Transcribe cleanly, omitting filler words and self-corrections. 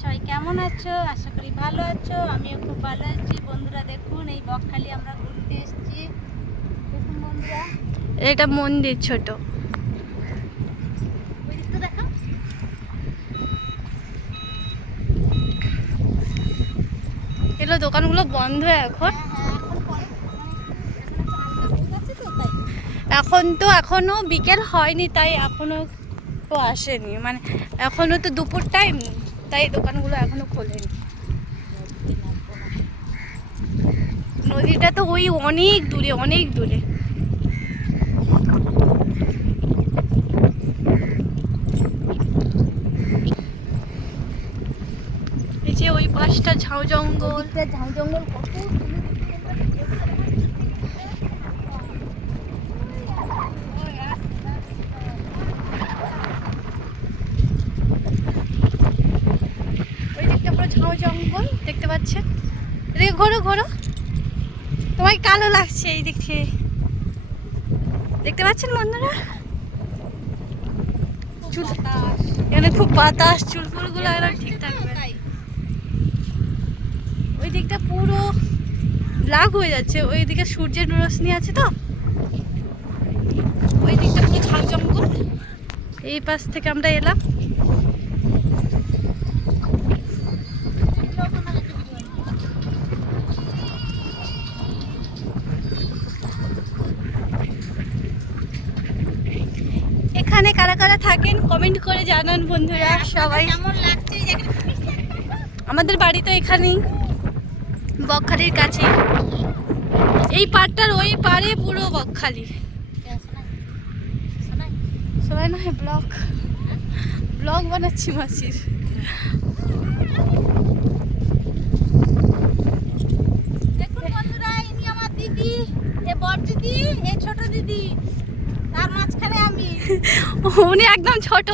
সবাই কেমন আছো? আশা করি ভালো আছো। আমিও খুব ভালো আছি। বন্ধুরা দেখুন, এই বকখালি আমরা ঘুরতে এসেছি। দেখুন বন্ধুরা, এটা মন্দির ছোট। ওই দিকটা দেখো। এগুলো দোকানগুলো বন্ধ এখন। এখন তো এখনো বিকেল হয়নি, তাই এখনো তো আসেনি, মানে এখনো তো দুপুর টাইম, তাই দোকানগুলো এখনো খোলেনি। নদীটা তো ওই অনেক দূরে, অনেক দূরে। এই যে ওই পাশটা ঝাউ জঙ্গল, ঝাউ জঙ্গল কত ওই দিকটা পুরো ঝাউ জঙ্গল দেখতে পাচ্ছেন। এদিকে ঘোরো ঘোরো, তোমাকে কালো লাগছে এই দিক থেকে, দেখতে পাচ্ছেন বন্ধুরা। এখানে খুব বাতাস, চুল ফুলগুলো একদম ঠিক থাকবে। ওই দিকটা পুরো ব্ল্যাক হয়ে যাচ্ছে, ওই দিকে সূর্যের রোশনি আছে তো। ওই দিকটা পুরো ঝাউ জঙ্গল। এই পাশ থেকে আমরা এলাম। এখানে কারা কারা থাকেন কমেন্ট করে জানান বন্ধুরা সবাই। কেমন লাগছে? আমাদের বাড়ি তো এখানেই, বকখালির কাছে। এই পাড়টার ওই পারে পুরো বকখালি। সবাই না হয় ব্লগ ব্লগ বানাচ্ছি মাসির। দেখুন বন্ধুরা, ইনি আমার দিদি, এ বড় দিদি, এ ছোট দিদি, তার মাঝখানে আমি। উনি একদম ছোট।